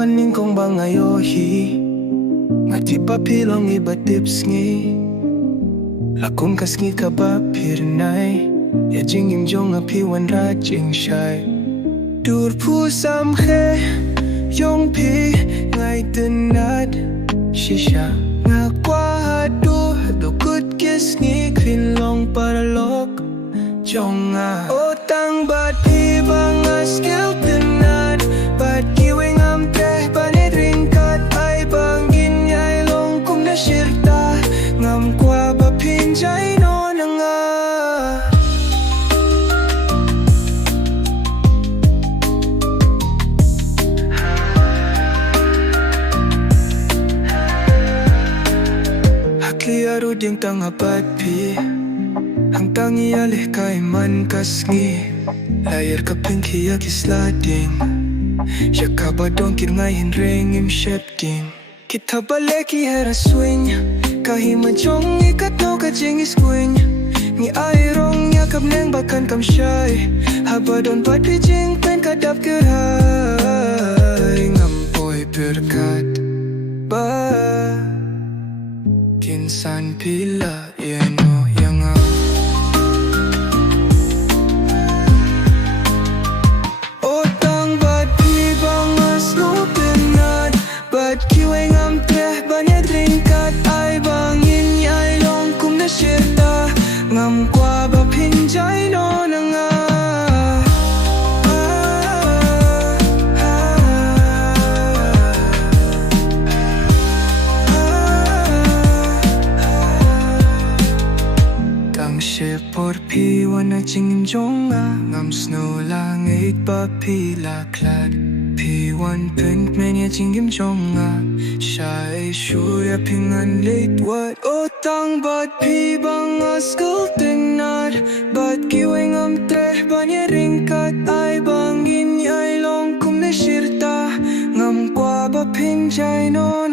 ban nyngkong bang iohi ngati papilong iba sngi lakum ka sngi kaba phyrnai ya jingim jong wanrah shai dur phuh yong phi ngai tynnad shisha kwah haduh kut sngi long paralok jong o Tang bat Phi bang sngew tynnad bat kiwei Ngam treh banit ryngkat ai bang ngin nyai long kumne Ngam kwah ba Phin jai no nga kliar ding Tang bat Phi ang tangi alih kay man kasngi layar kaping kia kislading ya kaba dong ngai ring shepting kita balik hera swing kahima jong ikat no ka jing swing ni airong ya kumne bakan kam shai habadon pat jing pen kadap kerai ngam boy berkat ba kinsan pila no yang kiwei Ngam treh banit ryngkat ai bang ngin nyai long kumne Ngam kwah ba Phin jai no nga Tang por Phi wana jingim jong ngam snow lang ba Phi la klad Phi menya jingim jong shai shu ya pingan late what o Tang bat Phi bang tynnad bat kiwei Ngam treh banit ryngkat ai bang ngin nyai long kumne Ngam kwah ba Phin jai no